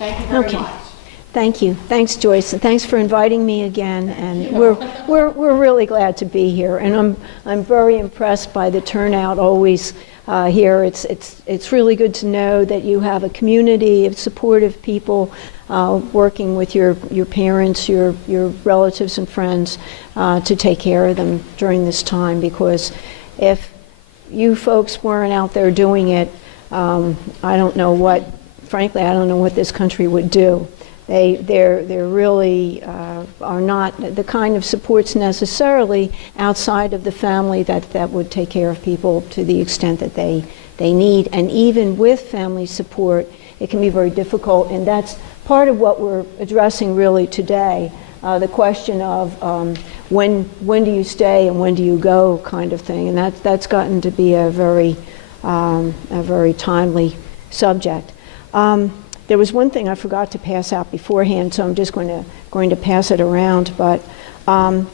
Thank you very much. Thank you. Thanks, Joyce, and thanks for inviting me again. And we're really glad to be here. And I'm very impressed by the turnout always here. It's really good to know that you have a community of supportive people working with your parents, your relatives and friends to take care of them during this time. Because if you folks weren't out there doing it, frankly, I don't know what this country would do. They're really are not the kind of supports necessarily outside of the family that would take care of people to the extent that they need. And even with family support, it can be very difficult. And that's part of what we're addressing really today, the question of when do you stay and when do you go kind of thing. And that's gotten to be a very timely subject. There was one thing I forgot to pass out beforehand, so I'm just going to pass it around, but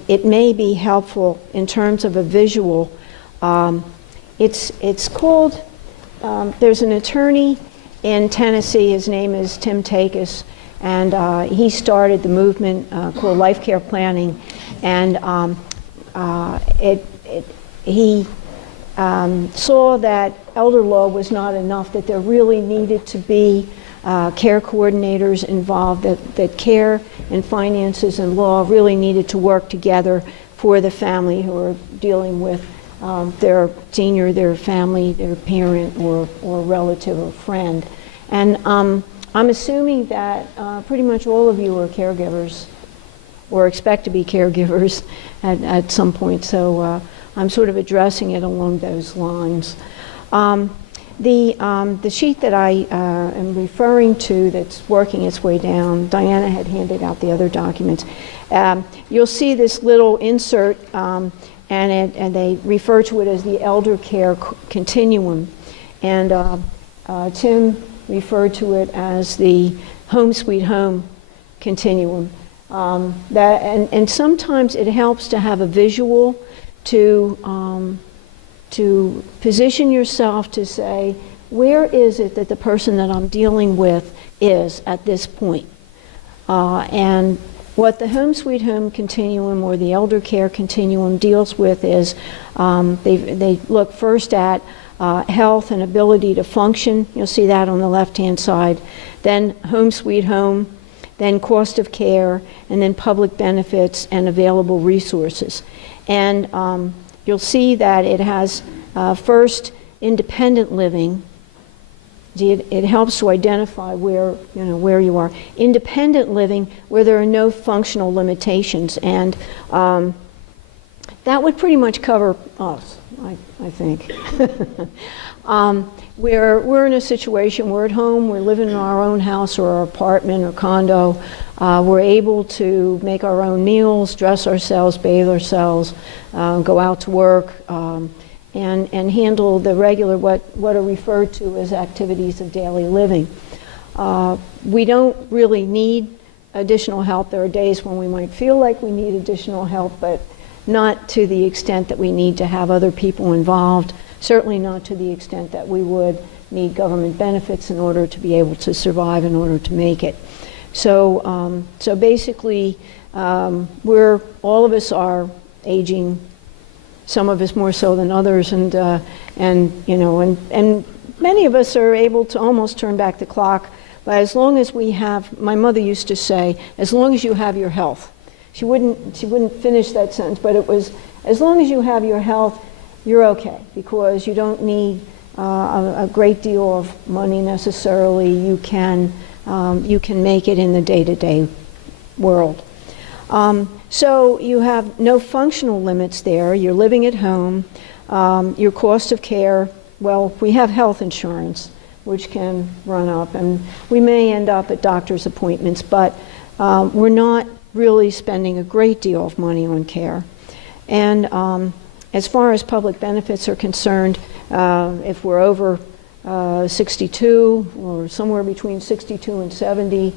it may be helpful in terms of a visual. It's called, there's an attorney in Tennessee, his name is Tim Takis, and he started the movement called Life Care Planning, and he saw that elder law was not enough, that there really needed to be care coordinators involved, that care and finances and law really needed to work together for the family who are dealing with their senior, their family, their parent or relative or friend. And I'm assuming that pretty much all of you are caregivers or expect to be caregivers at some point, so I'm sort of addressing it along those lines. The sheet that I am referring to that's working its way down, Diana had handed out the other documents. You'll see this little insert, and they refer to it as the elder care continuum. And Tim referred to it as the home sweet home continuum. And sometimes it helps to have a visual to position yourself to say, where is it that the person that I'm dealing with is at this point? And what the home sweet home continuum or the elder care continuum deals with is they look first at health and ability to function. You'll see that on the left-hand side. Then home sweet home, then cost of care, and then public benefits and available resources. And you'll see that it has first independent living. It helps to identify where you are. Independent living where there are no functional limitations, and that would pretty much cover us, I think. We're in a situation, we're at home, we're living in our own house or our apartment or condo. We're able to make our own meals, dress ourselves, bathe ourselves, go out to work, and handle the regular, what are referred to as activities of daily living. We don't really need additional help. There are days when we might feel like we need additional help, but not to the extent that we need to have other people involved, certainly not to the extent that we would need government benefits in order to be able to survive, in order to make it. So basically, all of us are aging, some of us more so than others, and many of us are able to almost turn back the clock. But as long as we have, my mother used to say, as long as you have your health. She wouldn't finish that sentence, but it was, as long as you have your health, you're okay, because you don't need a great deal of money necessarily. You can make it in the day-to-day world. So you have no functional limits there. You're living at home. Your cost of care, well, we have health insurance, which can run up, and we may end up at doctor's appointments, but we're not really spending a great deal of money on care. And as far as public benefits are concerned, if we're over 62 or somewhere between 62 and 70,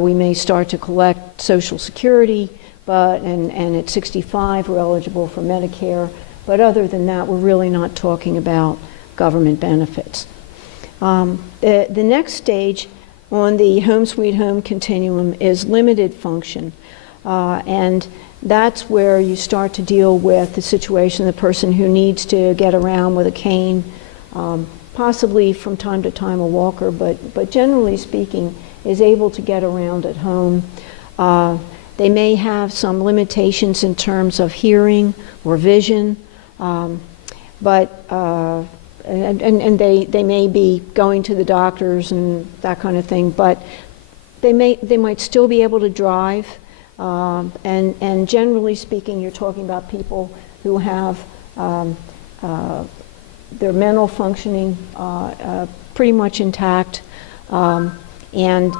we may start to collect Social Security, and at 65 we're eligible for Medicare. But other than that, we're really not talking about government benefits. The next stage on the home sweet home continuum is limited function. And that's where you start to deal with the situation, the person who needs to get around with a cane, possibly from time to time a walker, but generally speaking is able to get around at home. They may have some limitations in terms of hearing or vision, but they may be going to the doctors and that kind of thing, but they might still be able to drive. And generally speaking, you're talking about people who have their mental functioning pretty much intact, and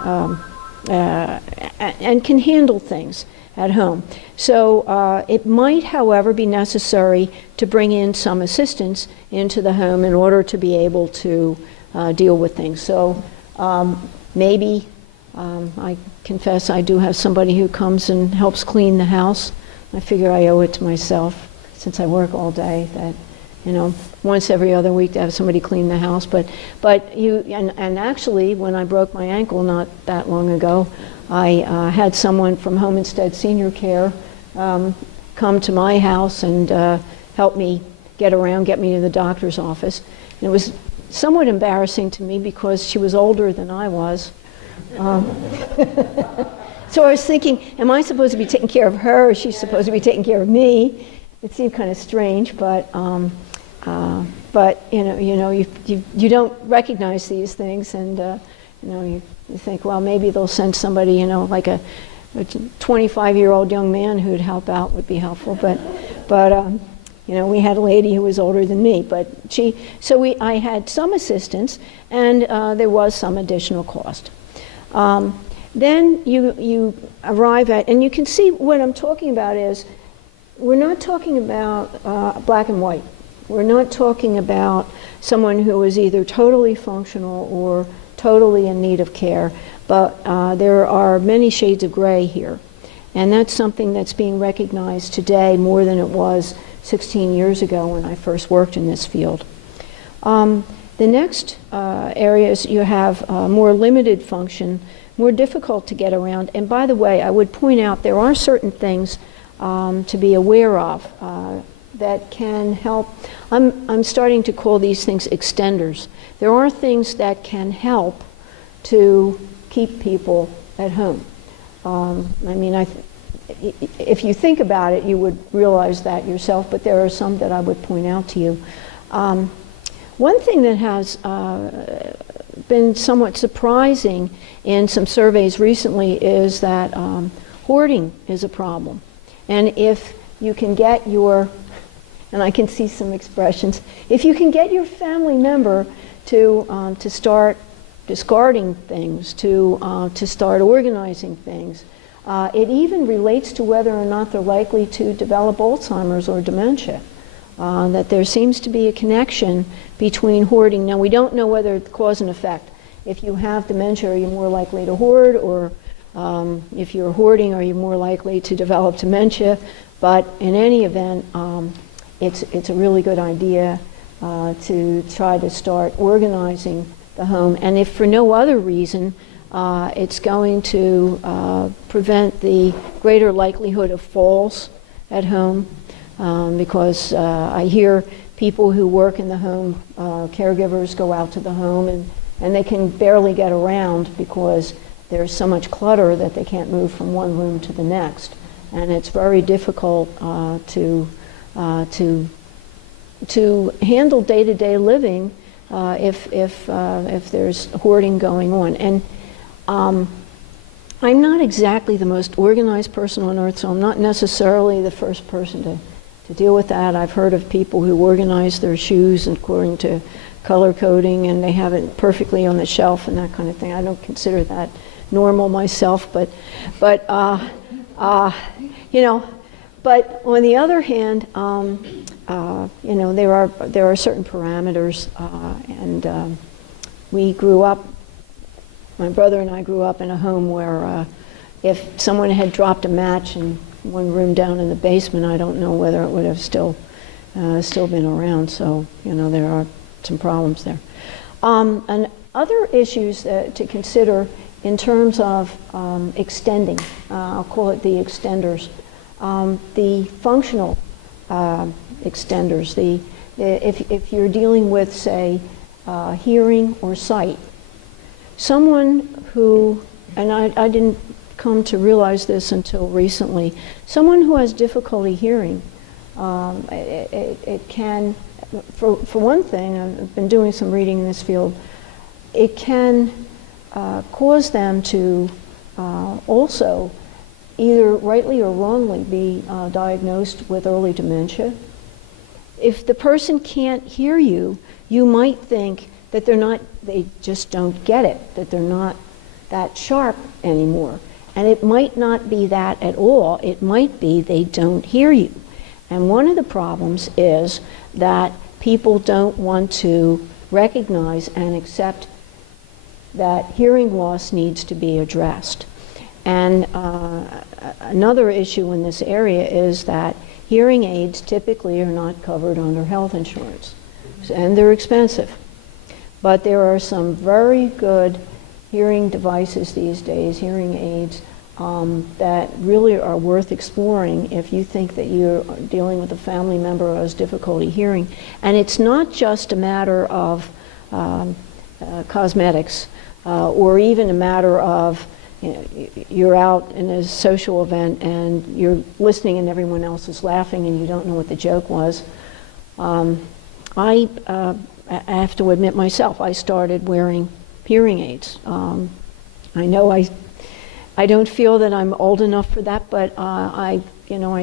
can handle things at home. So it might, however, be necessary to bring in some assistance into the home in order to be able to deal with things. So maybe, I confess I do have somebody who comes and helps clean the house. I figure I owe it to myself, since I work all day, that, you know, once every other week to have somebody clean the house. But and actually, when I broke my ankle not that long ago, I had someone from Home Instead Senior Care come to my house and help me get around, get me to the doctor's office. And it was somewhat embarrassing to me because she was older than I was. So I was thinking, am I supposed to be taking care of her, or is she supposed to be taking care of me? It seemed kind of strange, but you don't recognize these things, and you think, well, maybe they'll send somebody, like a 25-year-old young man who'd help out would be helpful, but we had a lady who was older than me, but I had some assistance, and there was some additional cost. Then you arrive at, and you can see what I'm talking about is, we're not talking about black and white. We're not talking about someone who is either totally functional or totally in need of care, but there are many shades of gray here. And that's something that's being recognized today more than it was 16 years ago when I first worked in this field. The next areas you have more limited function, more difficult to get around. And by the way, I would point out there are certain things to be aware of that can help. I'm starting to call these things extenders. There are things that can help to keep people at home. If you think about it, you would realize that yourself, but there are some that I would point out to you. One thing that has been somewhat surprising in some surveys recently is that hoarding is a problem. And if you can get and I can see some expressions, if you can get your family member to start discarding things, to start organizing things, it even relates to whether or not they're likely to develop Alzheimer's or dementia. That there seems to be a connection between hoarding. Now, we don't know whether it's cause and effect. If you have dementia, are you more likely to hoard, or if you're hoarding, are you more likely to develop dementia? But in any event, it's a really good idea to try to start organizing the home. And if for no other reason, it's going to prevent the greater likelihood of falls at home. Because I hear people who work in the home, caregivers go out to the home, and they can barely get around because there's so much clutter that they can't move from one room to the next. And it's very difficult to handle day-to-day living if there's hoarding going on. And I'm not exactly the most organized person on earth, so I'm not necessarily the first person to deal with that. I've heard of people who organize their shoes according to color coding, and they have it perfectly on the shelf and that kind of thing. I don't consider that normal myself, but But on the other hand, there are certain parameters, and we grew up. My brother and I grew up in a home where if someone had dropped a match in one room down in the basement, I don't know whether it would have still been around. So there are some problems there. And Other issues to consider in terms of extending, I'll call it the extenders, the functional extenders, if you're dealing with, say, hearing or sight, someone who, and I didn't come to realize this until recently, someone who has difficulty hearing, it can, for one thing, I've been doing some reading in this field, it can cause them to also either rightly or wrongly be diagnosed with early dementia. If the person can't hear you, you might think that they just don't get it, that they're not that sharp anymore. And it might not be that at all. It might be they don't hear you. And one of the problems is that people don't want to recognize and accept that hearing loss needs to be addressed. And another issue in this area is that hearing aids typically are not covered under health insurance, and they're expensive. But there are some very good hearing devices these days, hearing aids, that really are worth exploring if you think that you're dealing with a family member who has difficulty hearing. And it's not just a matter of cosmetics, or even a matter of, you know, you're out in a social event and you're listening and everyone else is laughing and you don't know what the joke was. I have to admit myself, I started wearing hearing aids. I know I don't feel that I'm old enough for that, but I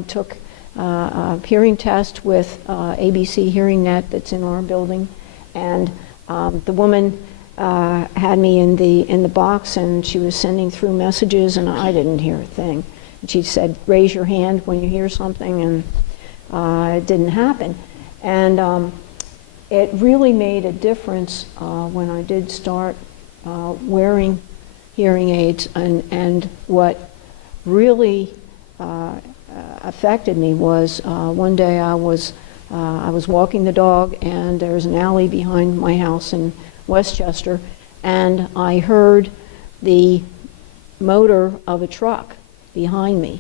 took a hearing test with ABC Hearing Net that's in our building, and the woman had me in the box, and she was sending through messages, and I didn't hear a thing. And she said, "Raise your hand when you hear something," and it didn't happen. And it really made a difference when I did start wearing hearing aids, and what really affected me was one day I was walking the dog, and there's an alley behind my house in Westchester, and I heard the motor of a truck behind me,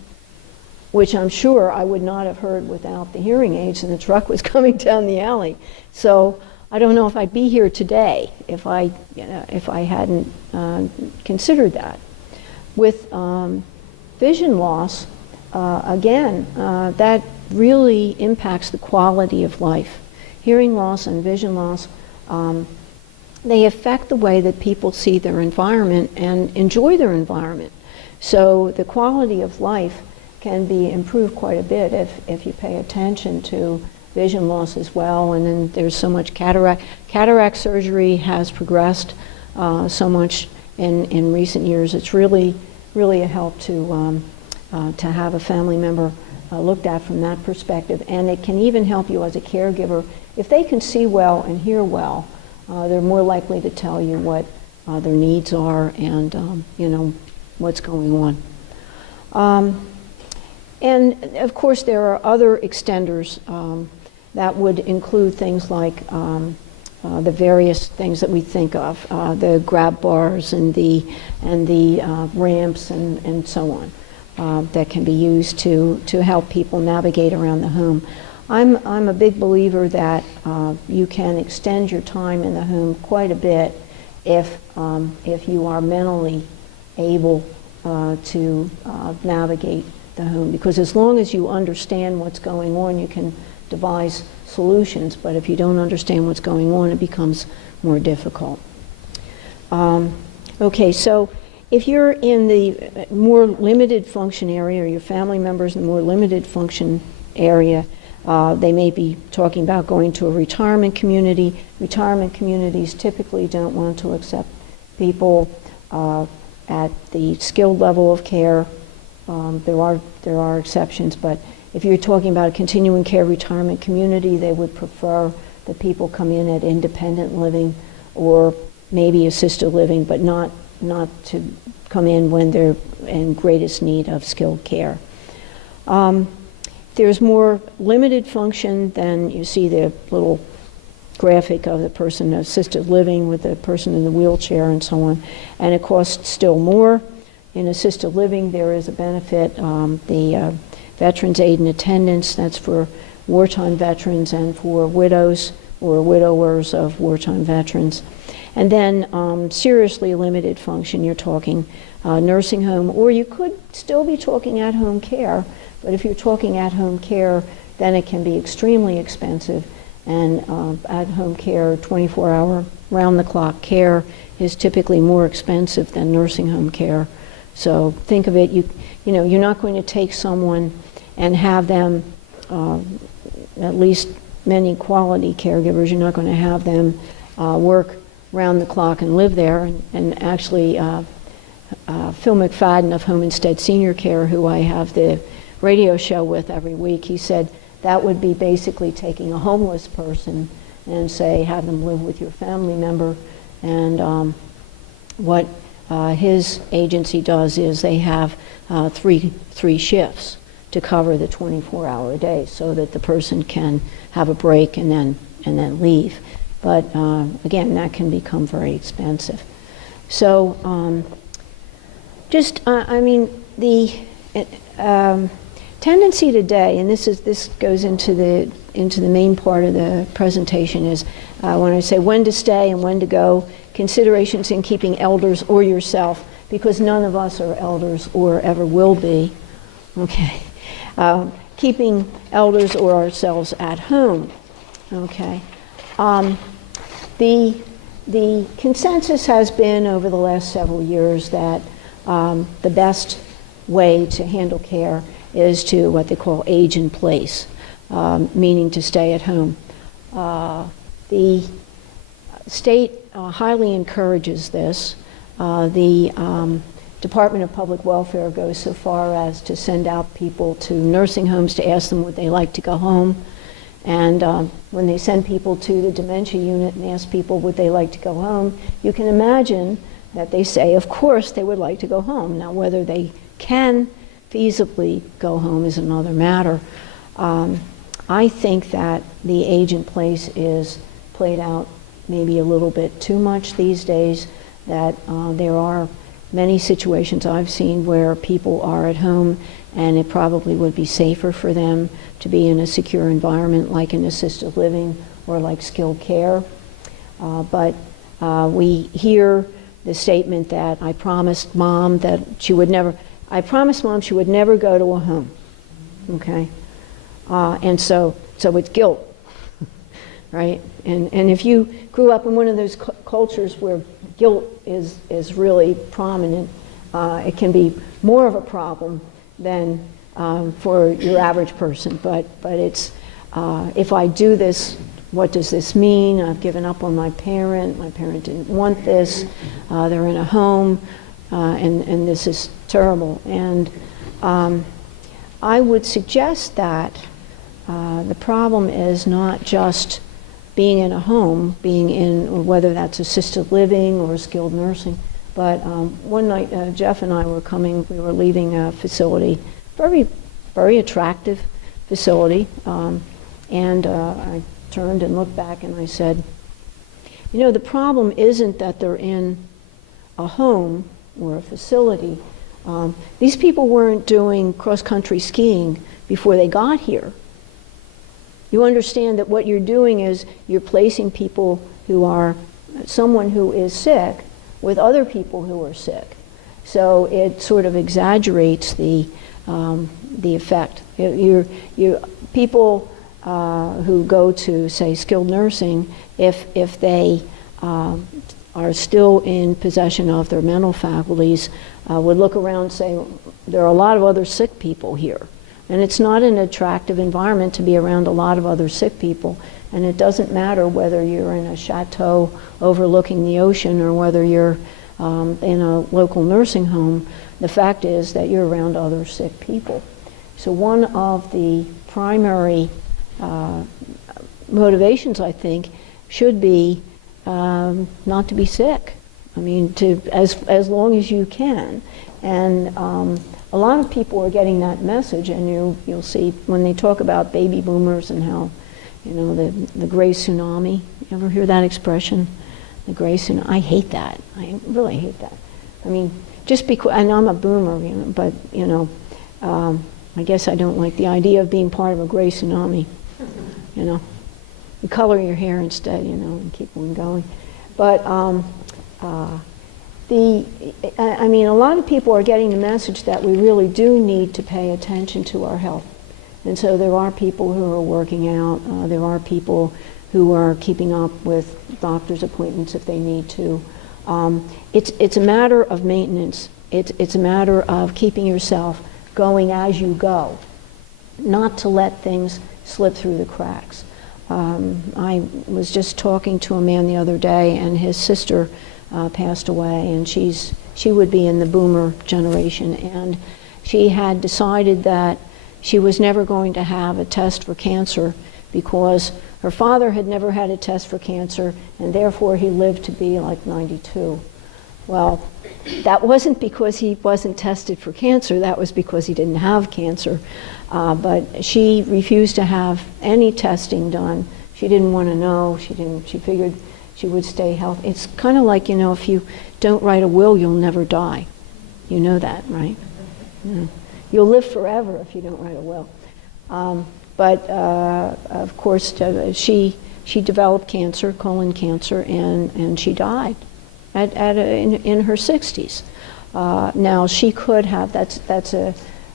which I'm sure I would not have heard without the hearing aids, and the truck was coming down the alley. So I don't know if I'd be here today if I hadn't considered that. With vision loss, again, that really impacts the quality of life. Hearing loss and vision loss, they affect the way that people see their environment and enjoy their environment. So the quality of life can be improved quite a bit if you pay attention to vision loss as well. And then there's so much cataract. Cataract surgery has progressed so much in recent years. It's really a help to have a family member looked at from that perspective. And it can even help you as a caregiver. If they can see well and hear well, they're more likely to tell you what their needs are and what's going on. And of course there are other extenders that would include things like the various things that we think of, the grab bars and the ramps and so on, that can be used to help people navigate around the home. I'm a big believer that you can extend your time in the home quite a bit if you are mentally able to navigate the home, because as long as you understand what's going on, you can devise solutions, but if you don't understand what's going on, it becomes more difficult. Okay, so if you're in the more limited function area, or your family members in the more limited function area, they may be talking about going to a retirement community. Retirement communities typically don't want to accept people at the skilled level of care. There are exceptions, but if you're talking about a continuing care retirement community, they would prefer that people come in at independent living or maybe assisted living, but not to come in when they're in greatest need of skilled care. There's more limited function, then you see the little graphic of the person assisted living with the person in the wheelchair and so on, and it costs still more. In assisted living, there is a benefit, the Veterans Aid and Attendance, that's for wartime veterans and for widows or widowers of wartime veterans. And then seriously limited function, you're talking nursing home, or you could still be talking at-home care, but if you're talking at-home care, then it can be extremely expensive, and at-home care, 24-hour, round-the-clock care is typically more expensive than nursing home care. So think of it, you know, you're not going to take someone and have them, at least many quality caregivers, you're not going to have them work round the clock and live there. And actually, Phil McFadden of Home Instead Senior Care, who I have the radio show with every week, he said that would be basically taking a homeless person and say, have them live with your family member. And what his agency does is they have three shifts to cover the 24-hour day so that the person can have a break and then leave. But again, that can become very expensive. So I mean, the tendency today, and this goes into the main part of the presentation, is when I say when to stay and when to go, considerations in keeping elders or yourself, because none of us are elders or ever will be. Okay, keeping elders or ourselves at home. Okay. The consensus has been over the last several years that the best way to handle care is to what they call age in place, meaning to stay at home. The state highly encourages this. The Department of Public Welfare goes so far as to send out people to nursing homes to ask them would they like to go home. And when they send people to the dementia unit and ask people would they like to go home, you can imagine that they say, of course, they would like to go home. Now, whether they can feasibly go home is another matter. I think that the age in place is played out maybe a little bit too much these days, that there are many situations I've seen where people are at home and it probably would be safer for them to be in a secure environment like in assisted living or like skilled care. But we hear the statement that I promised mom she would never go to a home, okay? And so it's guilt, right? And if you grew up in one of those cultures where guilt is really prominent, it can be more of a problem than for your average person. But it's, if I do this, what does this mean? I've given up on my parent didn't want this, they're in a home, and this is terrible. And I would suggest that the problem is not just being in a home, being in, whether that's assisted living or skilled nursing, but one night Jeff and I we were leaving a facility, very, very attractive facility, and I turned and looked back and I said, you know, the problem isn't that they're in a home or a facility. These people weren't doing cross-country skiing before they got here. You understand that what you're doing is you're placing people someone who is sick with other people who are sick. So it sort of exaggerates the effect. People who go to, say, skilled nursing, if they are still in possession of their mental faculties, would look around and say, there are a lot of other sick people here. And it's not an attractive environment to be around a lot of other sick people. And it doesn't matter whether you're in a chateau overlooking the ocean or whether you're in a local nursing home. The fact is that you're around other sick people. So one of the primary motivations, I think, should be not to be sick. I mean, as long as you can. And a lot of people are getting that message, and you'll see when they talk about baby boomers and how, you know, the gray tsunami, Ever hear that expression? The grace, and I hate that. I really hate that. I mean, just because, and I'm a boomer, but I guess I don't like the idea of being part of a gray tsunami. You color your hair instead, and keep on going. But I mean, a lot of people are getting the message that we really do need to pay attention to our health. And so there are people who are working out, there are people who are keeping up with doctor's appointments if they need to. It's a matter of maintenance. It's a matter of keeping yourself going as you go, not to let things slip through the cracks. I was just talking to a man the other day, and his sister passed away, and she would be in the boomer generation, and she had decided that she was never going to have a test for cancer because her father had never had a test for cancer, and therefore he lived to be like 92. Well, that wasn't because he wasn't tested for cancer, that was because he didn't have cancer. But she refused to have any testing done. She didn't want to know, she figured she would stay healthy. It's kind of like, if you don't write a will, you'll never die. You know that, right? Yeah. You'll live forever if you don't write a will. But of course, she developed cancer, colon cancer, and she died in her 60s. Now she could have, that's a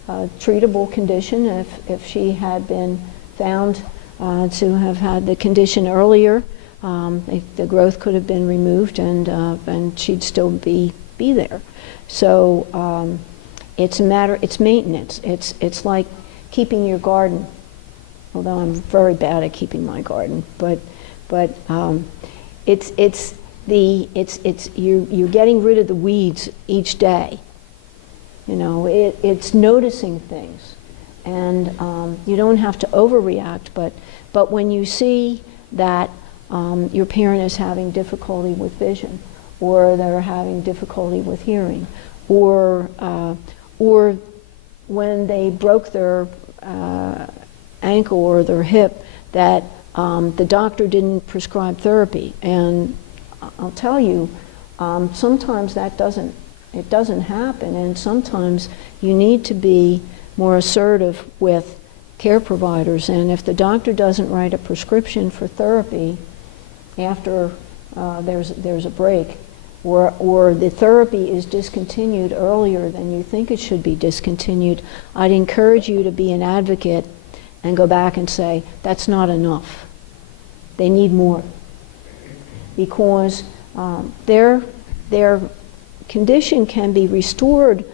treatable condition if she had been found to have had the condition earlier. The growth could have been removed, and she'd still be there. So it's maintenance. It's like keeping your garden. Although I'm very bad at keeping my garden, but you're getting rid of the weeds each day. It's noticing things, and you don't have to overreact. But when you see that your parent is having difficulty with vision, or they're having difficulty with hearing, or when they broke their ankle or their hip, that the doctor didn't prescribe therapy, and I'll tell you, sometimes it doesn't happen, and sometimes you need to be more assertive with care providers. And if the doctor doesn't write a prescription for therapy after there's a break, or the therapy is discontinued earlier than you think it should be discontinued, I'd encourage you to be an advocate and go back and say, that's not enough. They need more. Because their condition can be restored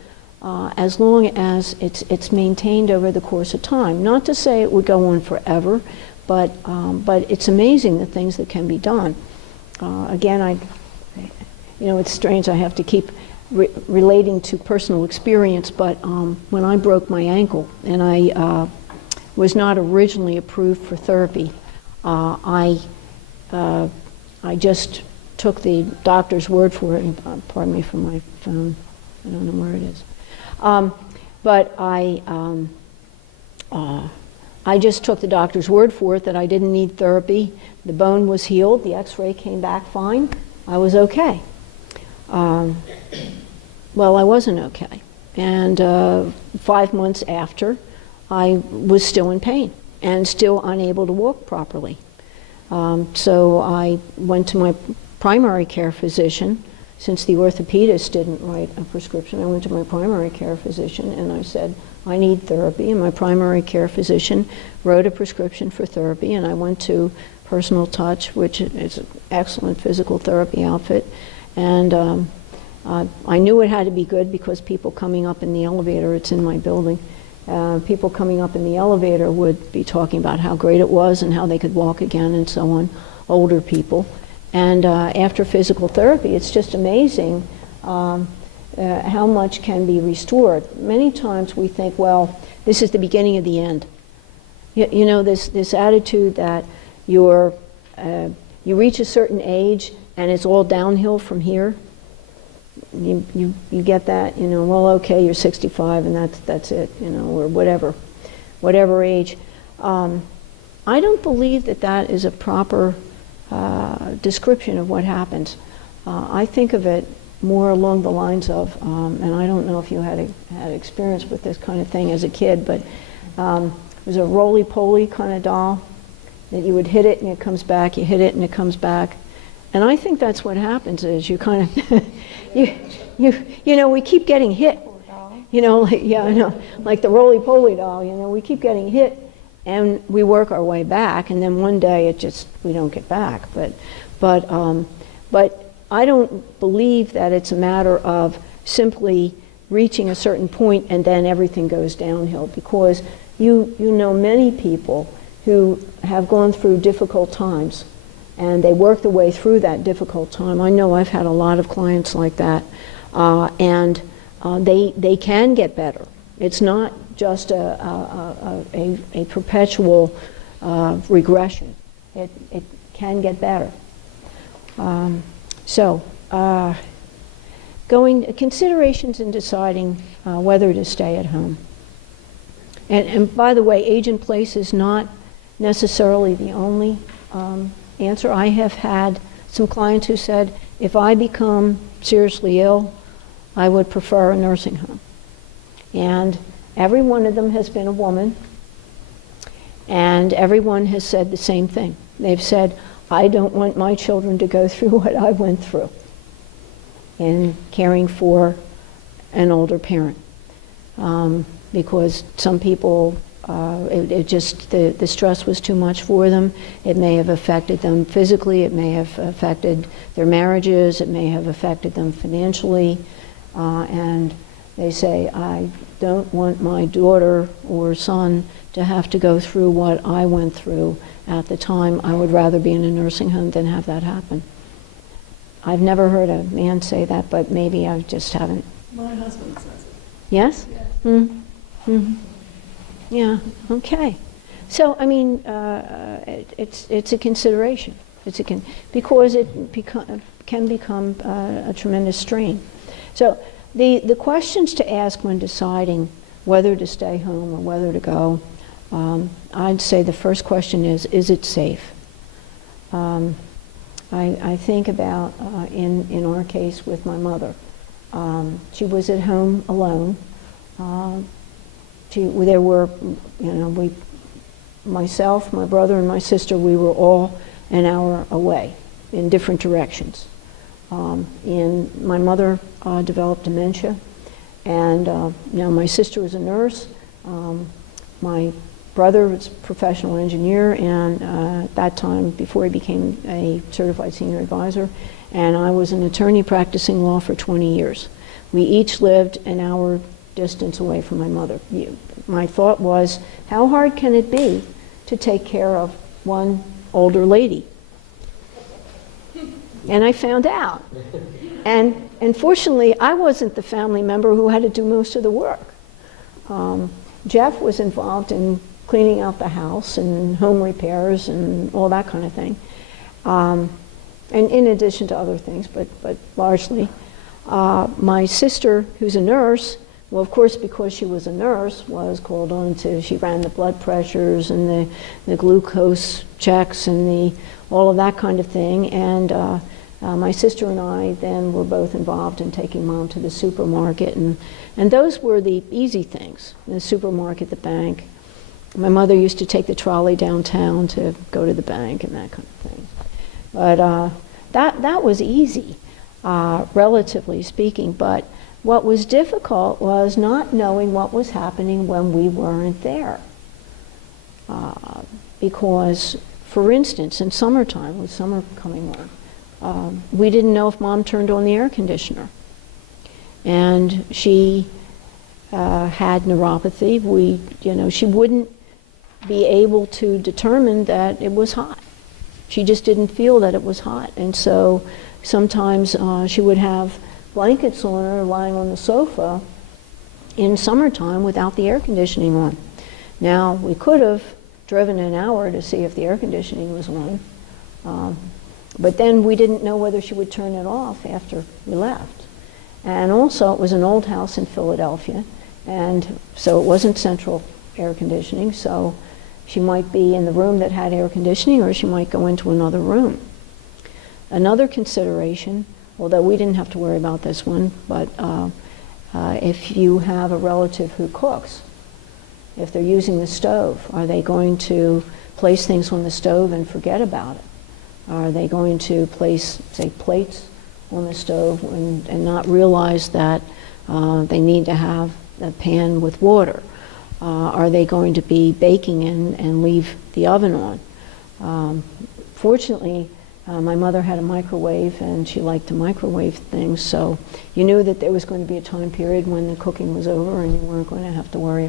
as long as it's maintained over the course of time. Not to say it would go on forever, but it's amazing the things that can be done. Again, it's strange, I have to keep relating to personal experience, but when I broke my ankle and I was not originally approved for therapy, I just took the doctor's word for it, and pardon me for my phone, I don't know where it is. But I just took the doctor's word for it that I didn't need therapy. The bone was healed, the x-ray came back fine, I was okay. Well, I wasn't okay. And 5 months after, I was still in pain and still unable to walk properly. So I went to my primary care physician. Since the orthopedist didn't write a prescription, I went to my primary care physician and I said, I need therapy. And my primary care physician wrote a prescription for therapy, and I went to Personal Touch, which is an excellent physical therapy outfit. And I knew it had to be good because people coming up in the elevator, it's in my building, people coming up in the elevator would be talking about how great it was and how they could walk again and so on, older people. And after physical therapy, it's just amazing how much can be restored. Many times we think, well, this is the beginning of the end. This attitude that you reach a certain age and it's all downhill from here. You get that, well, okay, you're 65 and that's it, or whatever age. I don't believe that is a proper description of what happens. I think of it more along the lines of, and I don't know if you had experience with this kind of thing as a kid, but it was a roly-poly kind of doll that you would hit it and it comes back, you hit it and it comes back. And I think that's what happens is you kind of, you know, we keep getting hit. You know, like, yeah, I know, like the roly-poly doll, you know, we keep getting hit and we work our way back, and then one day it just, we don't get back. But I don't believe that it's a matter of simply reaching a certain point and then everything goes downhill, because you know many people who have gone through difficult times and they work their way through that difficult time. I know I've had a lot of clients like that, and they can get better. It's not just a perpetual regression. It can get better. Considerations in deciding whether to stay at home. And by the way, age in place is not necessarily the only answer. I have had some clients who said, if I become seriously ill, I would prefer a nursing home. And every one of them has been a woman, and everyone has said the same thing. They've said, I don't want my children to go through what I went through in caring for an older parent. Because some people, the stress was too much for them. It may have affected them physically, it may have affected their marriages, it may have affected them financially, and they say, I don't want my daughter or son to have to go through what I went through at the time. I would rather be in a nursing home than have that happen. I've never heard a man say that, but maybe I just haven't. My husband says it. Yes? Yes. Mm-hmm. Yeah, okay. So, I mean, it's a consideration. Because it can become a tremendous strain. So the questions to ask when deciding whether to stay home or whether to go, I'd say the first question is it safe? I think about, in our case with my mother, she was at home alone. There were, myself, my brother, and my sister, we were all an hour away in different directions. My mother developed dementia, and now my sister was a nurse. My brother was a professional engineer, and at that time, before he became a certified senior advisor, and I was an attorney practicing law for 20 years. We each lived an hour distance away from my mother. My thought was, how hard can it be to take care of one older lady? And I found out. And fortunately, I wasn't the family member who had to do most of the work. Jeff was involved in cleaning out the house and home repairs and all that kind of thing. And in addition to other things, but largely. My sister, who's a nurse, well, of course, because she was a nurse, was called on she ran the blood pressures and the glucose checks and all of that kind of thing. And my sister and I then were both involved in taking Mom to the supermarket. And those were the easy things, the supermarket, the bank. My mother used to take the trolley downtown to go to the bank and that kind of thing. But that was easy, relatively speaking. But what was difficult was not knowing what was happening when we weren't there. Because, for instance, in summertime, with summer coming on, we didn't know if Mom turned on the air conditioner. And she had neuropathy. She wouldn't be able to determine that it was hot. She just didn't feel that it was hot. And so sometimes she would have blankets on her lying on the sofa in summertime without the air conditioning on. Now, we could have driven an hour to see if the air conditioning was on, but then we didn't know whether she would turn it off after we left. And also, it was an old house in Philadelphia, and so it wasn't central air conditioning, so she might be in the room that had air conditioning, or she might go into another room. Another consideration, although we didn't have to worry about this one, but if you have a relative who cooks, if they're using the stove, are they going to place things on the stove and forget about it? Are they going to place, say, plates on the stove and not realize that they need to have a pan with water? Are they going to be baking and leave the oven on? Fortunately, my mother had a microwave and she liked to microwave things, so you knew that there was going to be a time period when the cooking was over and you weren't going to have to worry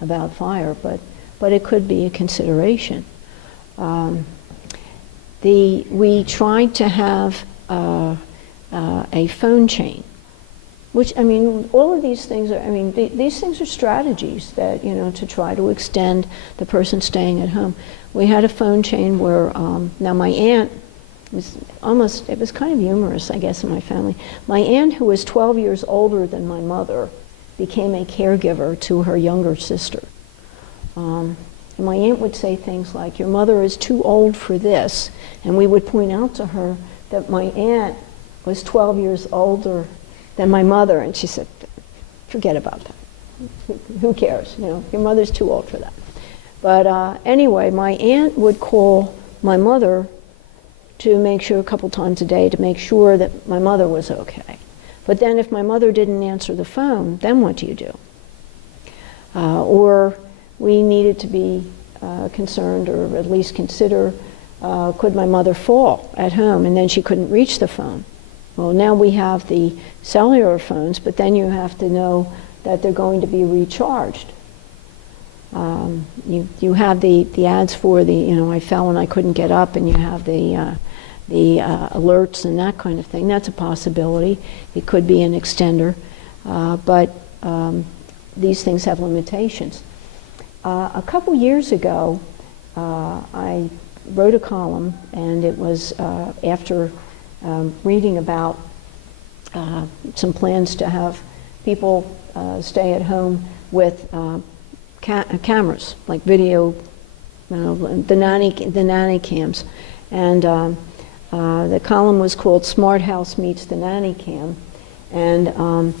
about fire, but it could be a consideration. We tried to have a phone chain, which, I mean, all of these things are, I mean, these things are strategies that, you know, to try to extend the person staying at home. We had a phone chain where, now my aunt was almost, it was kind of humorous, I guess, in my family. My aunt, who was 12 years older than my mother, became a caregiver to her younger sister. And my aunt would say things like, "Your mother is too old for this," and we would point out to her that my aunt was 12 years older than my mother, and she said, "Forget about that. Who cares? You know, your mother's too old for that." But anyway, my aunt would call my mother to make sure a couple times a day to make sure that my mother was okay. But then if my mother didn't answer the phone, then what do you do? Or we needed to be concerned, or at least consider, could my mother fall at home and then she couldn't reach the phone? Well, now we have the cellular phones, but then you have to know that they're going to be recharged. You have the ads for the, you know, I fell and I couldn't get up, and you have the alerts and that kind of thing. That's a possibility. It could be an extender, but these things have limitations. A couple years ago, I wrote a column, and it was after reading about some plans to have people stay at home with cameras, like video, the nanny cams. And the column was called "Smart House Meets the Nanny Cam." And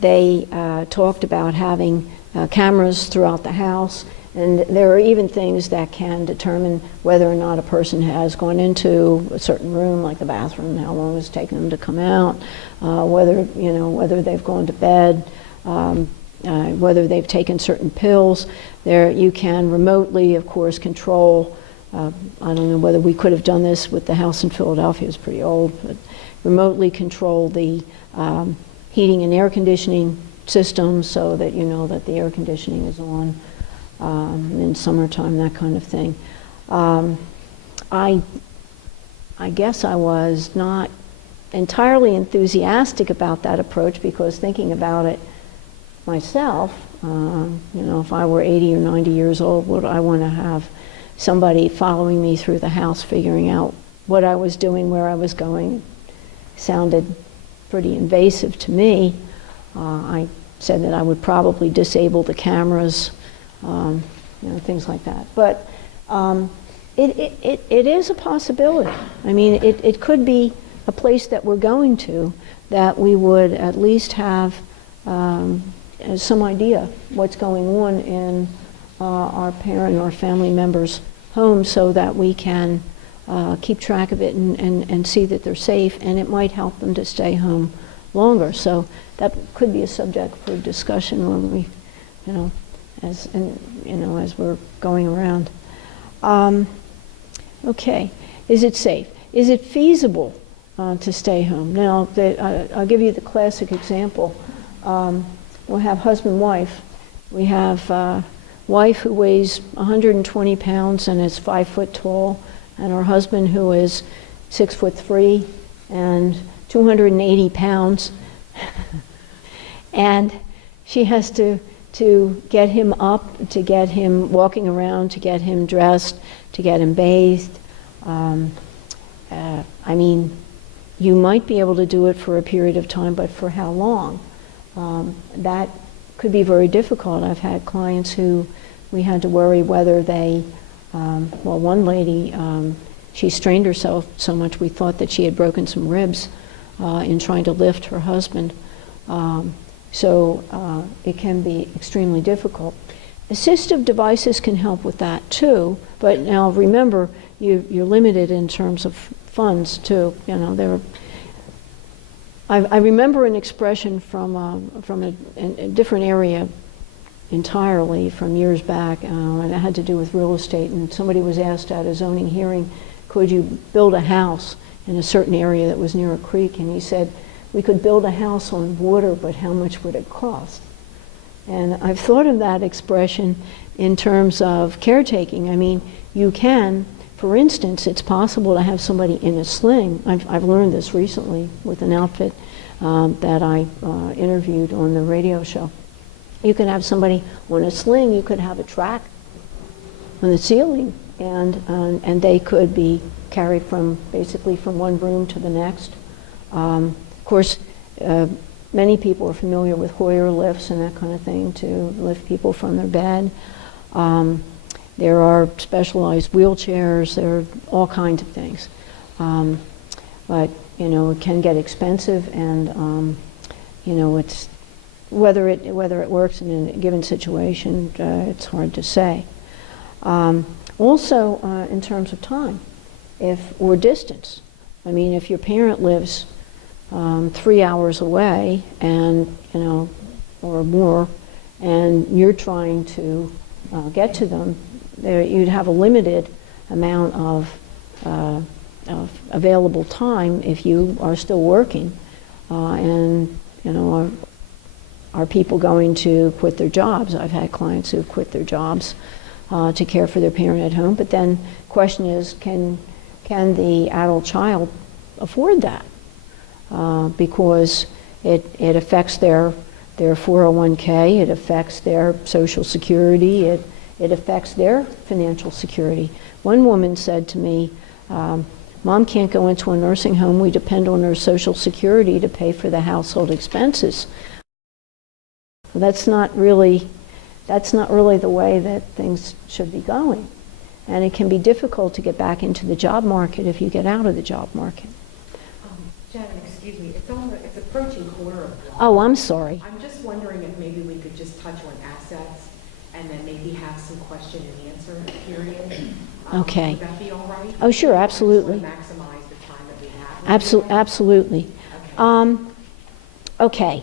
they talked about having cameras throughout the house. And there are even things that can determine whether or not a person has gone into a certain room, like the bathroom, how long it's taken them to come out, whether they've gone to bed, whether they've taken certain pills. There, you can remotely, of course, control. I don't know whether we could have done this with the house in Philadelphia. It's pretty old, but remotely control the heating and air conditioning system so that you know that the air conditioning is on. In summertime, that kind of thing. I guess I was not entirely enthusiastic about that approach, because thinking about it myself, if I were 80 or 90 years old, would I want to have somebody following me through the house, figuring out what I was doing, where I was going? Sounded pretty invasive to me. I said that I would probably disable the cameras, things like that. But it is a possibility. I mean, it could be a place that we're going to, that we would at least have some idea what's going on in our parent or family members' home, so that we can keep track of it and see that they're safe, and it might help them to stay home longer. So that could be a subject for discussion when we, as we're going around. Okay, is it safe? Is it feasible to stay home? Now, I'll give you the classic example. We'll have husband, wife. We have wife who weighs 120 pounds and is 5 foot tall, and her husband who is 6'3" and 280 pounds. And she has to get him up, to get him walking around, to get him dressed, to get him bathed. I mean, you might be able to do it for a period of time, but for how long? That could be very difficult. I've had clients who we had to worry whether they, one lady she strained herself so much we thought that she had broken some ribs in trying to lift her husband. So it can be extremely difficult. Assistive devices can help with that too, but now remember, you're limited in terms of funds too. You know, I remember an expression from a different area entirely from years back, and it had to do with real estate, and somebody was asked at a zoning hearing, could you build a house in a certain area that was near a creek? And he said, we could build a house on water, but how much would it cost? And I've thought of that expression in terms of caretaking. I mean, you can, for instance, it's possible to have somebody in a sling. I've learned this recently with an outfit that I interviewed on the radio show. You could have somebody on a sling, you could have a track on the ceiling, and they could be carried from basically from one room to the next. Of course, many people are familiar with Hoyer lifts and that kind of thing to lift people from their bed. There are specialized wheelchairs, there are all kinds of things. But, you know, it can get expensive, and, you know, it's, whether it works in a given situation, it's hard to say. Also, in terms of time, or distance. I mean, if your parent lives 3 hours away, and, you know, or more, and you're trying to get to them, you'd have a limited amount of available time if you are still working. And, you know, are people going to quit their jobs? I've had clients who've quit their jobs to care for their parent at home, but then the question is, can the adult child afford that? Because it affects their 401k, it affects their Social Security, it affects their financial security. One woman said to me, Mom can't go into a nursing home, we depend on her Social Security to pay for the household expenses. That's not really the way that things should be going. And it can be difficult to get back into the job market if you get out of the job market. Shannon, excuse me, it's approaching quarter of one. Oh, I'm sorry. I'm just wondering if maybe we could just touch on assets and then maybe have some question and answer period. Okay. Would that be all right? Oh, sure, absolutely. Maximize the time that we have. Absolutely. Okay.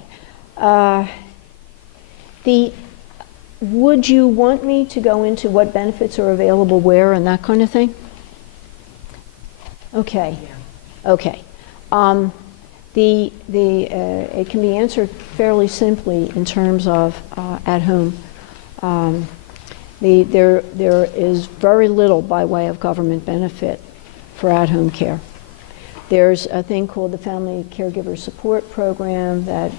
Would you want me to go into what benefits are available where and that kind of thing? Okay. Yeah. Okay. It can be answered fairly simply in terms of at home. There is very little by way of government benefit for at-home care. There's a thing called the Family Caregiver Support Program that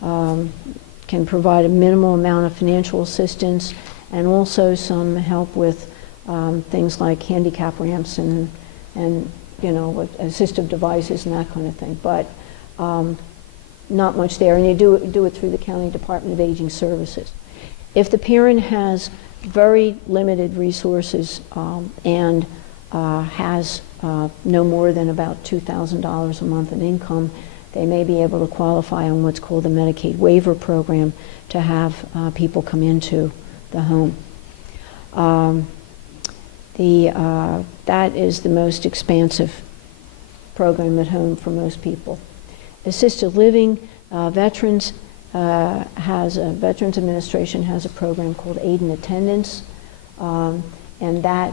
can provide a minimal amount of financial assistance, and also some help with things like handicap ramps and you know, assistive devices and that kind of thing. But not much there, and you do it through the County Department of Aging Services. If the parent has very limited resources and has no more than about $2,000 a month in income, they may be able to qualify on what's called the Medicaid waiver program to have people come into the home. That is the most expansive program at home for most people. Assisted living, Veterans Administration has a program called Aid and Attendance, and that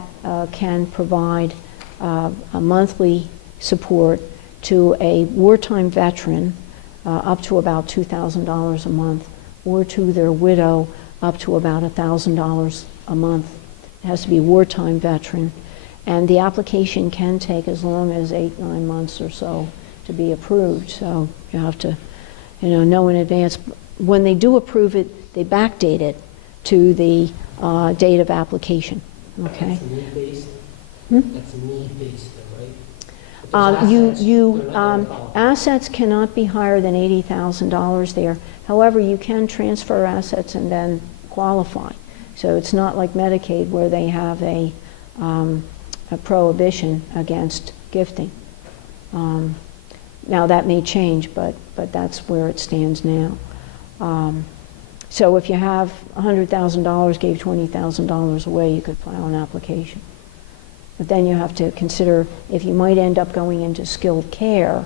can provide a monthly support to a wartime veteran up to about $2,000 a month, or to their widow up to about $1,000 a month. It has to be a wartime veteran, and the application can take as long as 8-9 months or so to be approved. So you have to, know in advance. When they do approve it, they backdate it to the date of application. Okay. That's need-based. That's need-based, right? Assets cannot be higher than $80,000 there. However, you can transfer assets and then qualify. So it's not like Medicaid where they have a a prohibition against gifting. Now that may change, but that's where it stands now. So if you have $100,000, gave $20,000 away, you could file an application. But then you have to consider if you might end up going into skilled care,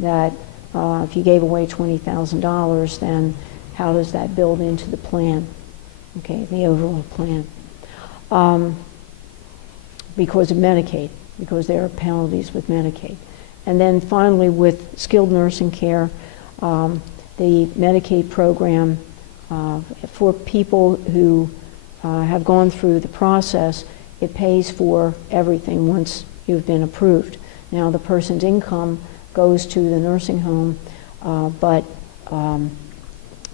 that if you gave away $20,000, then how does that build into the plan, okay, the overall plan? Because of Medicaid, because there are penalties with Medicaid. And then finally, with skilled nursing care, the Medicaid program for people who have gone through the process, it pays for everything once you've been approved. Now the person's income goes to the nursing home, but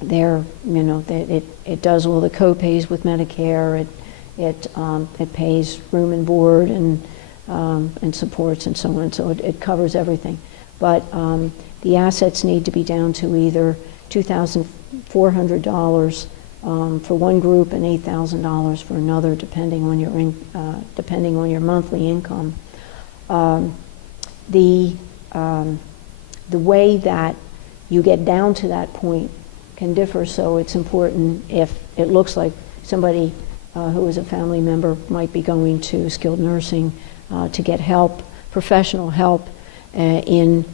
it does all the co-pays with Medicare. It pays room and board and supports and so on. So it covers everything. But the assets need to be down to either $2,400 for one group and $8,000 for another, depending on your monthly income. The way that you get down to that point can differ, so it's important if it looks like somebody who is a family member might be going to skilled nursing to get help, professional help in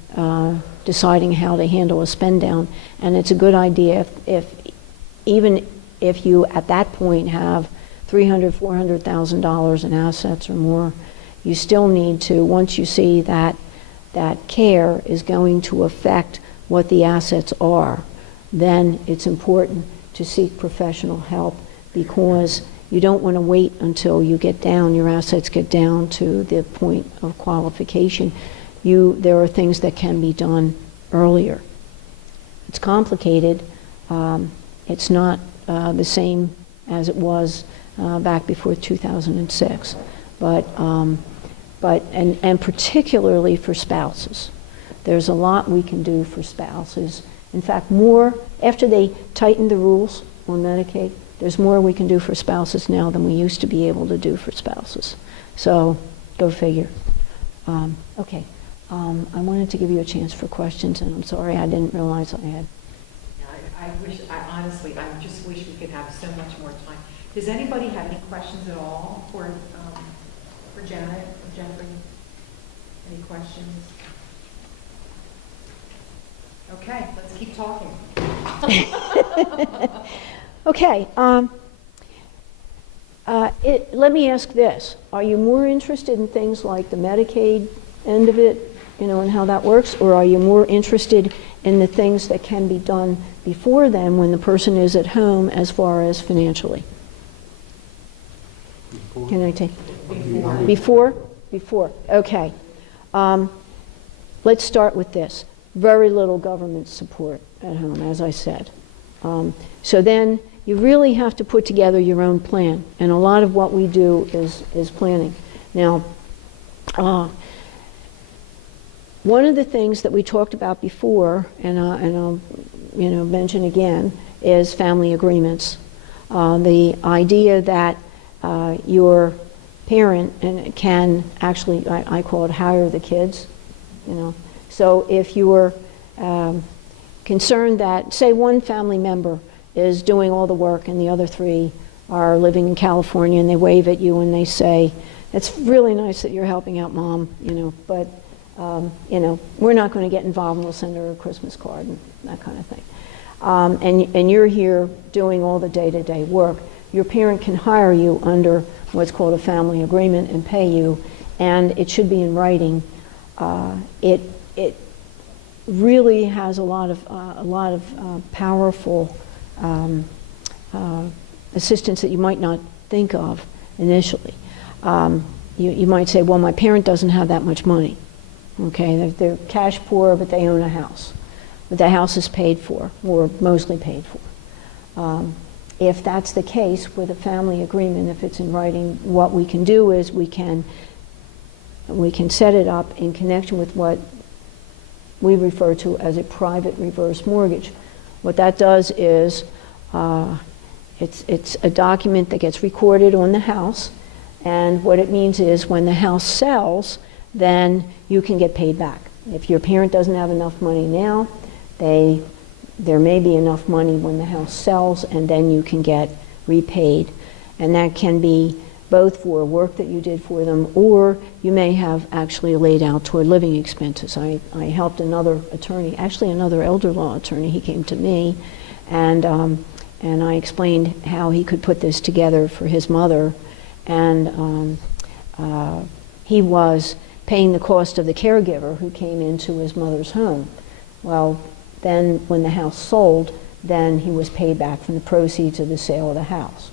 deciding how to handle a spend down. And it's a good idea even if you at that point have $300,000, $400,000 in assets or more, you still need to, once you see that care is going to affect what the assets are, then it's important to seek professional help, because you don't want to wait until you get down, your assets get down to the point of qualification. There are things that can be done earlier. It's complicated. It's not the same as it was back before 2006, but particularly for spouses. There's a lot we can do for spouses. In fact, more, after they tightened the rules on Medicaid, there's more we can do for spouses now than we used to be able to do for spouses. So, go figure. Okay, I wanted to give you a chance for questions, and I'm sorry I didn't realize I had. I honestly, I just wish we could have so much more time. Does anybody have any questions at all for Janet or Jeffrey? Any questions? Okay, let's keep talking. Okay, let me ask this. Are you more interested in things like the Medicaid end of it, and how that works, or are you more interested in the things that can be done before then when the person is at home as far as financially? Before. Can I take? Before? Before, okay. Let's start with this. Very little government support at home, as I said. So then you really have to put together your own plan, and a lot of what we do is planning. Now, one of the things that we talked about before, and I'll mention again, is family agreements. The idea that your parent can actually, I call it hire the kids, So if you're concerned that, say, one family member is doing all the work and the other three are living in California, and they wave at you and they say, "It's really nice that you're helping out, Mom, but we're not going to get involved, and we'll send her a Christmas card," and that kind of thing. And you're here doing all the day-to-day work. Your parent can hire you under what's called a family agreement and pay you, and it should be in writing. It really has a lot of powerful assistance that you might not think of initially. You might say, "Well, my parent doesn't have that much money." Okay, they're cash poor, but they own a house. But the house is paid for, or mostly paid for. If that's the case with a family agreement, if it's in writing, what we can do is we can set it up in connection with what we refer to as a private reverse mortgage. What that does is it's a document that gets recorded on the house, And what it means is when the house sells, then you can get paid back. If your parent doesn't have enough money now, there may be enough money when the house sells, and then you can get repaid. And that can be both for work that you did for them, or you may have actually laid out toward living expenses. I helped another attorney, actually another elder law attorney. He came to me, and I explained how he could put this together for his mother, and he was paying the cost of the caregiver who came into his mother's home. Well, then when the house sold, then he was paid back from the proceeds of the sale of the house.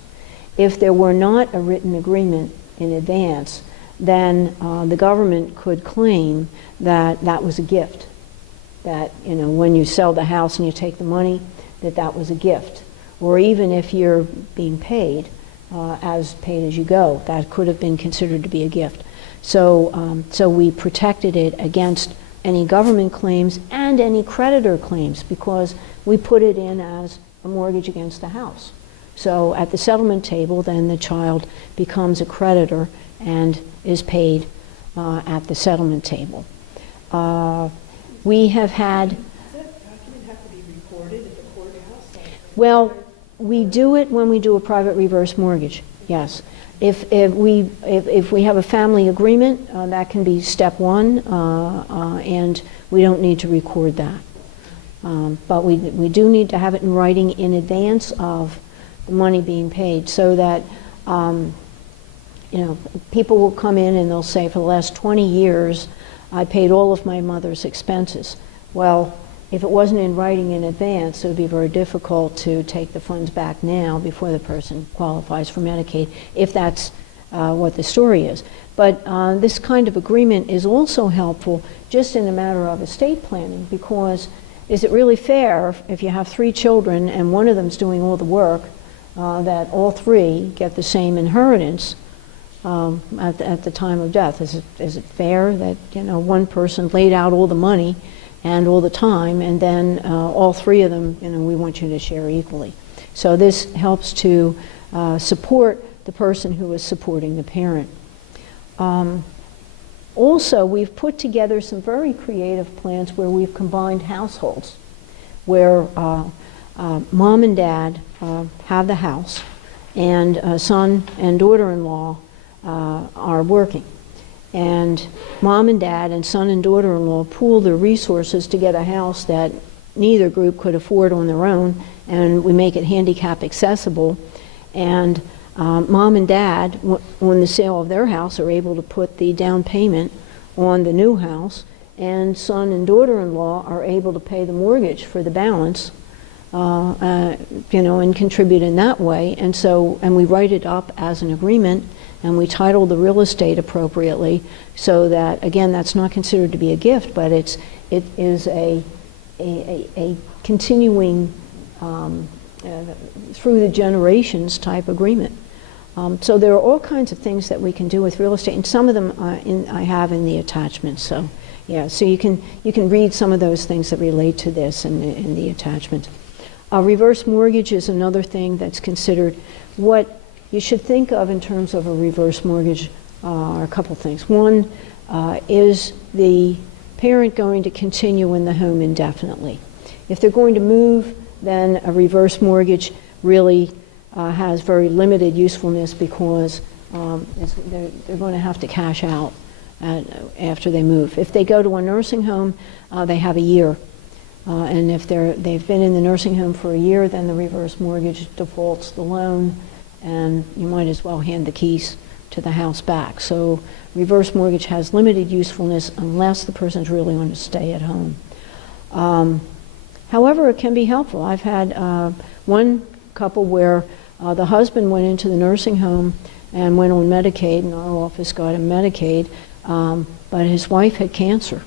If there were not a written agreement in advance, then the government could claim that that was a gift. That, you know, when you sell the house and you take the money, that was a gift. Or even if you're being paid as you go, that could have been considered to be a gift. So we protected it against any government claims and any creditor claims, because we put it in as a mortgage against the house. So at the settlement table, then the child becomes a creditor and is paid at the settlement table. We have had... Does that document have to be recorded at the courthouse? Well, we do it when we do a private reverse mortgage, yes. If we have a family agreement, that can be step one, and we don't need to record that. But we do need to have it in writing in advance of the money being paid, so that people will come in and they'll say, for the last 20 years, I paid all of my mother's expenses. Well, if it wasn't in writing in advance, it would be very difficult to take the funds back now before the person qualifies for Medicaid, if that's what the story is. But this kind of agreement is also helpful just in a matter of estate planning, because is it really fair if you have 3 children and one of them's doing all the work, that all 3 get the same inheritance at the time of death? Is it fair that one person laid out all the money and all the time, and then all 3 of them, we want you to share equally? So this helps to support the person who is supporting the parent. Also, we've put together some very creative plans where we've combined households, where mom and dad have the house, and son and daughter-in-law are working. And mom and dad and son and daughter-in-law pool their resources to get a house that neither group could afford on their own, and we make it handicap accessible. And mom and dad, on the sale of their house, are able to put the down payment on the new house, and son and daughter-in-law are able to pay the mortgage for the balance, and contribute in that way. And we write it up as an agreement, and we title the real estate appropriately, so that, again, that's not considered to be a gift, but it is a continuing through the generations type agreement. So there are all kinds of things that we can do with real estate, and some of them I have in the attachments. So yeah, so you can read some of those things that relate to this in the attachment. Reverse mortgage is another thing that's considered. What you should think of in terms of a reverse mortgage are a couple things. One, is the parent going to continue in the home indefinitely? If they're going to move, then a reverse mortgage really has very limited usefulness, because they're going to have to cash out after they move. If they go to a nursing home, they have a year. And if they've been in the nursing home for a year, then the reverse mortgage defaults the loan, and you might as well hand the keys to the house back. So reverse mortgage has limited usefulness unless the person's really going to stay at home. However, it can be helpful. I've had one couple where the husband went into the nursing home and went on Medicaid, and our office got him Medicaid, but his wife had cancer,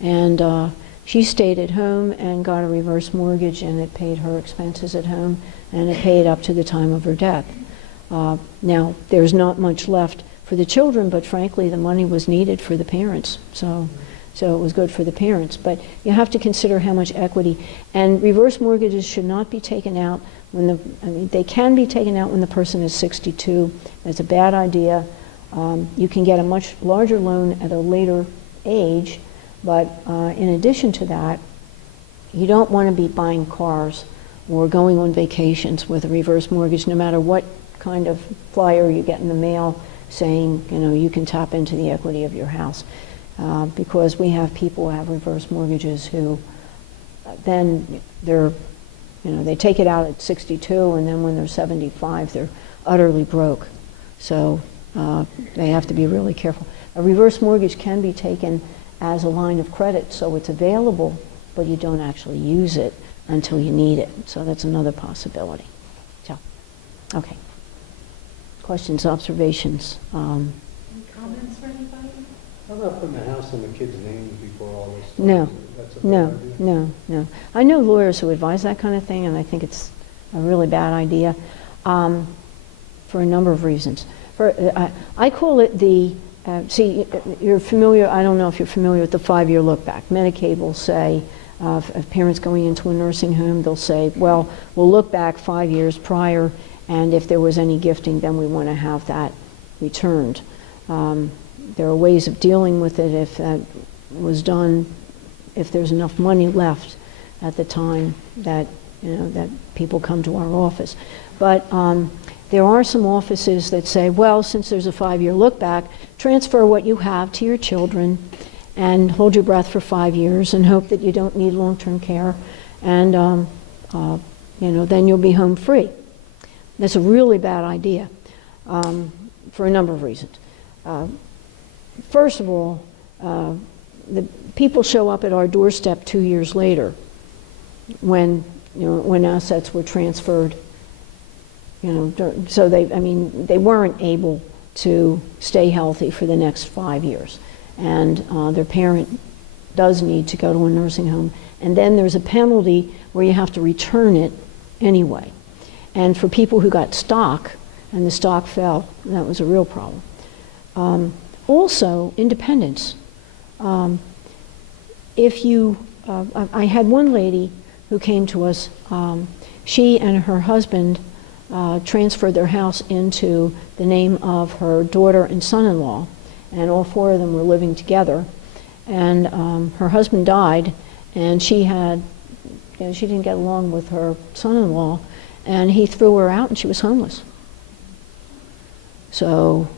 and she stayed at home and got a reverse mortgage, and it paid her expenses at home, and it paid up to the time of her death. Now, there's not much left for the children, but frankly, the money was needed for the parents, so it was good for the parents. But you have to consider how much equity, and reverse mortgages should not be taken out when they can be taken out when the person is 62. That's a bad idea. You can get a much larger loan at a later age, but in addition to that, you don't want to be buying cars or going on vacations with a reverse mortgage, no matter what kind of flyer you get in the mail saying, you can tap into the equity of your house. Because we have people who have reverse mortgages who then they take it out at 62, and then when they're 75, they're utterly broke. So they have to be really careful. A reverse mortgage can be taken as a line of credit, so it's available, but you don't actually use it until you need it. So that's another possibility. So, okay. Questions, observations? Any comments for anybody? How about putting the house in the kids' names before all this stuff? No, That's a bad idea? no. I know lawyers who advise that kind of thing, and I think it's a really bad idea for a number of reasons. I call it see, you're familiar, I don't know if you're familiar with the 5-year look back. Medicaid will say, if parents going into a nursing home, they'll say, well, we'll look back 5 years prior, and if there was any gifting, then we want to have that returned. There are ways of dealing with it if that was done, if there's enough money left at the time that that people come to our office. But there are some offices that say, well, since there's a 5-year look back, transfer what you have to your children and hold your breath for 5 years and hope that you don't need long-term care, and then you'll be home free. That's a really bad idea for a number of reasons. First of all, the people show up at our doorstep 2 years later when assets were transferred. So they weren't able to stay healthy for the next 5 years, and their parent does need to go to a nursing home, and then there's a penalty where you have to return it anyway. And for people who got stock and the stock fell, that was a real problem. Also, independence. I had one lady who came to us. She and her husband transferred their house into the name of her daughter and son-in-law, and all 4 of them were living together. And her husband died, and she didn't get along with her son-in-law, and he threw her out, and she was homeless. So,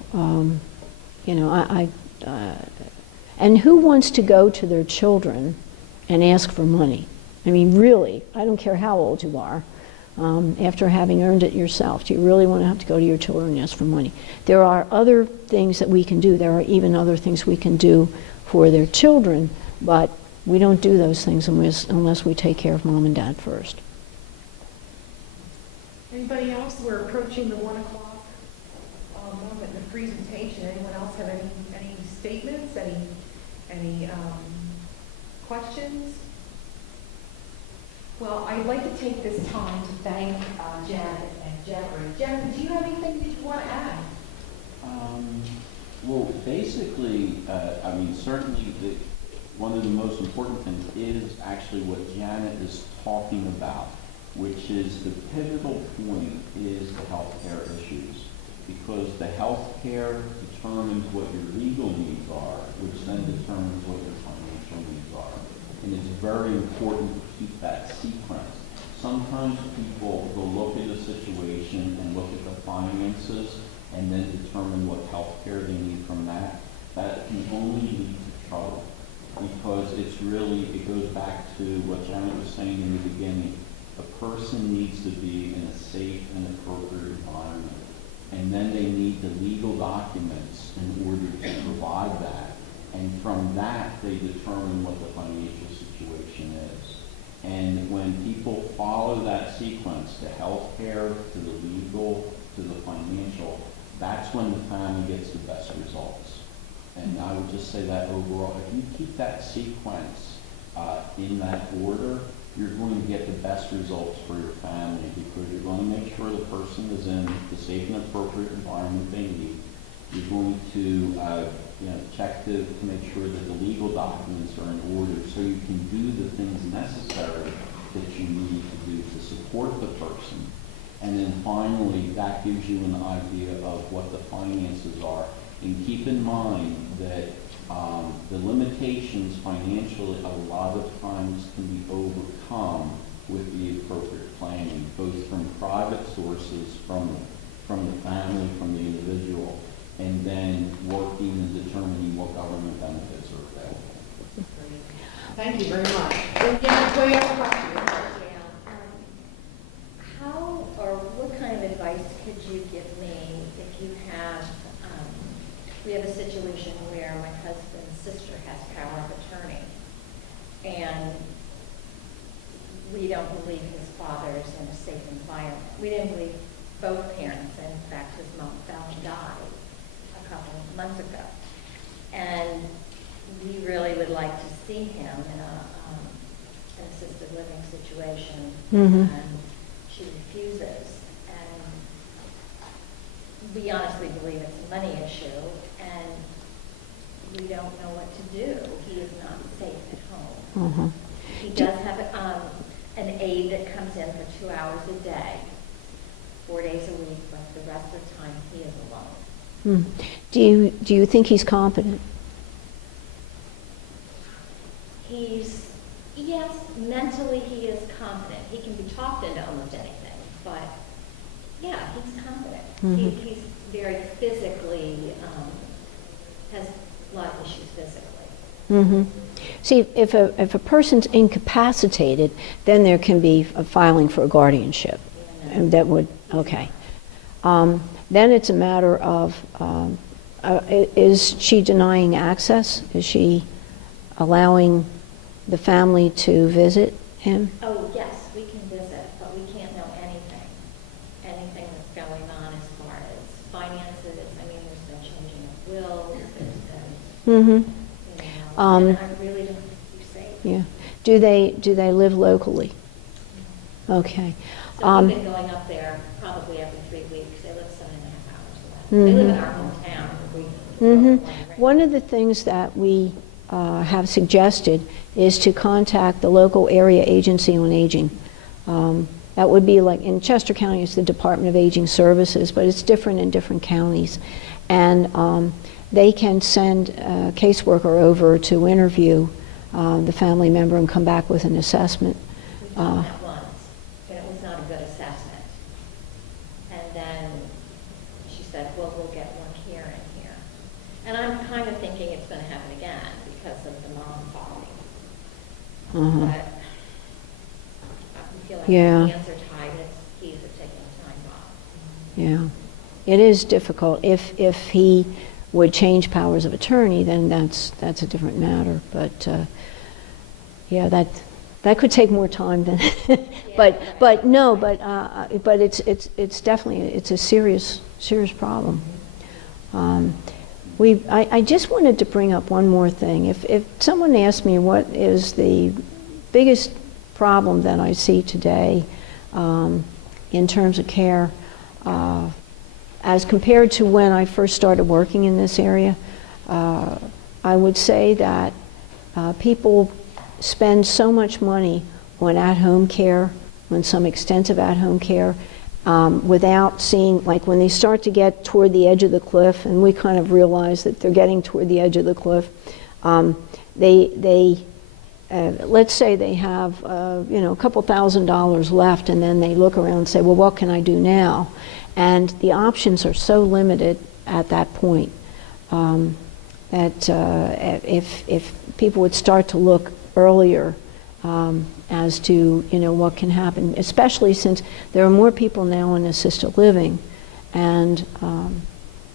and who wants to go to their children and ask for money? I mean, really, I don't care how old you are. After having earned it yourself, do you really want to have to go to your children and ask for money? There are other things that we can do. There are even other things we can do for their children, but we don't do those things unless we take care of mom and dad first. Anybody else? We're approaching the 1 o'clock moment in the presentation. Anyone else have any statements, any questions? Well, I'd like to take this time to thank Janet and Jeffrey. Janet, do you have anything that you want to add? Well, basically, certainly one of the most important things is actually what Janet is talking about, which is the pivotal point is the healthcare issues, because the healthcare determines what your legal needs are, which then determines what your financial needs are. And it's very important to keep that sequence. Sometimes people will look at a situation and look at the finances and then determine what health care they need from that. That can only lead to trouble, because it goes back to what Janet was saying in the beginning. A person needs to be in a safe and appropriate environment, and then they need the legal documents in order to provide that. And from that, they determine what the financial situation is. And when people follow that sequence, the health care, to the legal, to the financial, that's when the family gets the best results. And I would just say that overall, if you keep that sequence in that order, you're going to get the best results for your family, because you're going to make sure the person is in the safe and appropriate environment they need. You're going to check to make sure that the legal documents are in order, so you can do the things necessary that you need to do to support the person. And then finally, that gives you an idea of what the finances are. And keep in mind that the limitations financially a lot of times can be overcome with the appropriate planning, both from private sources, from the family, from the individual, and then working and determining what government benefits are available. Thank you very much. Yeah, do you have a question? How or what kind of advice could you give me if you have, we have a situation where my husband's sister has power of attorney, and we don't believe his father is in a safe environment. We didn't believe both parents. In fact, his mom fell and died a couple of months ago. And we really would like to see him in an assisted living situation. Mhm. And she refuses. And we honestly believe it's a money issue, and we don't know what to do. He is not safe at home. Uh-huh. He does have an aide that comes in for 2 hours a day, 4 days a week, but the rest of the time he is alone. Do you think he's competent? Yes, mentally he is competent. He can be talked into almost anything, but yeah, he's competent. Mhm. He's very physically, has a lot of issues physically. Mm-hmm. See, if a person's incapacitated, then there can be a filing for a guardianship. And that would, okay. Then it's a matter of, is she denying access? Is she allowing the family to visit him? Oh, yes, we can visit, but we can't know anything that's going on as far as finances. I mean, there's been changing of wills, there's been, Mm-hmm. and I really don't think you're safe. Yeah. Do they live locally? Okay. So we've been going up there probably every 3 weeks. They live 7.5 hours away. They live in our hometown. One of the things that we have suggested is to contact the local area agency on aging. That would be like in Chester County, it's the Department of Aging Services, but it's different in different counties. And they can send a caseworker over to interview the family member and come back with an assessment. We've done that once, and it was not a good assessment. And then she said, well, we'll get one here and here. And I'm kind of thinking it's going to happen again because of the mom falling. Uh-huh. But I feel like Yeah. the hands are tied, and it's keys are taking time off. Yeah, it is difficult. If he would change powers of attorney, then that's a different matter. But yeah, that could take more time than. but it's definitely a serious problem. I just wanted to bring up one more thing. If someone asked me what is the biggest problem that I see today in terms of care, as compared to when I first started working in this area, I would say that people spend so much money on at-home care, on some extensive at-home care, without seeing, like when they start to get toward the edge of the cliff, and we kind of realize that they're getting toward the edge of the cliff, let's say they have a couple $1,000s left, and then they look around and say, well, what can I do now? And the options are so limited at that point that if people would start to look earlier as to what can happen, especially since there are more people now in assisted living, and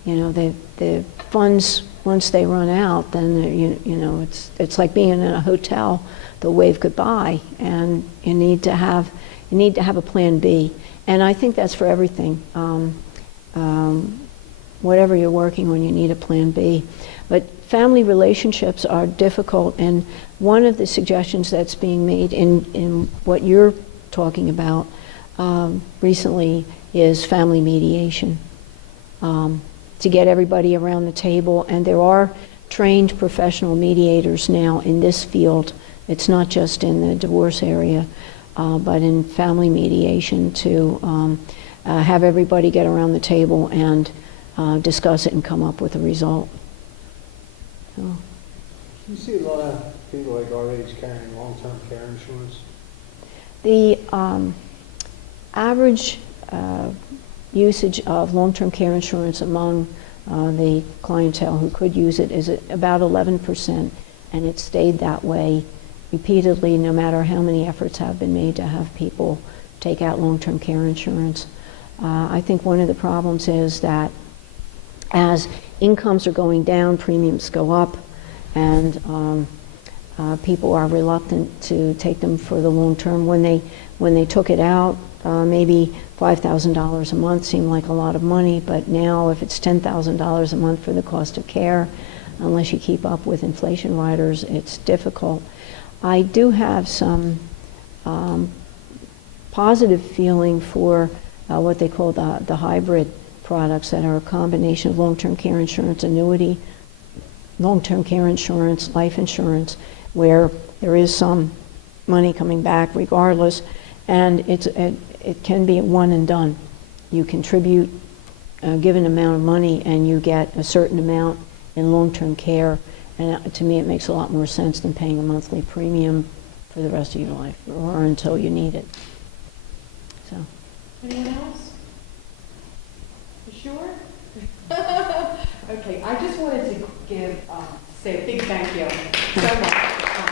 the funds, once they run out, then it's like being in a hotel. They'll wave goodbye, and you need to have a plan B. And I think that's for everything. Whatever you're working on, you need a plan B. But family relationships are difficult, and one of the suggestions that's being made in what you're talking about recently is family mediation, to get everybody around the table. And there are trained professional mediators now in this field. It's not just in the divorce area, but in family mediation, to have everybody get around the table and discuss it and come up with a result. So, You see a lot of people like our age carrying long-term care insurance. the average usage of long-term care insurance among the clientele who could use it is at about 11%, and it stayed that way repeatedly, no matter how many efforts have been made to have people take out long-term care insurance. I think one of the problems is that as incomes are going down, premiums go up, and people are reluctant to take them for the long term. When they took it out, maybe $5,000 a month seemed like a lot of money, but now if it's $10,000 a month for the cost of care, unless you keep up with inflation riders, it's difficult. I do have some positive feeling for what they call the hybrid products that are a combination of long-term care insurance, annuity, long-term care insurance, life insurance, where there is some money coming back regardless, and it can be a one and done. You contribute a given amount of money and you get a certain amount in long-term care, and to me it makes a lot more sense than paying a monthly premium for the rest of your life or until you need it. So. Anyone else? You sure? Okay, I just wanted to say a big thank you so much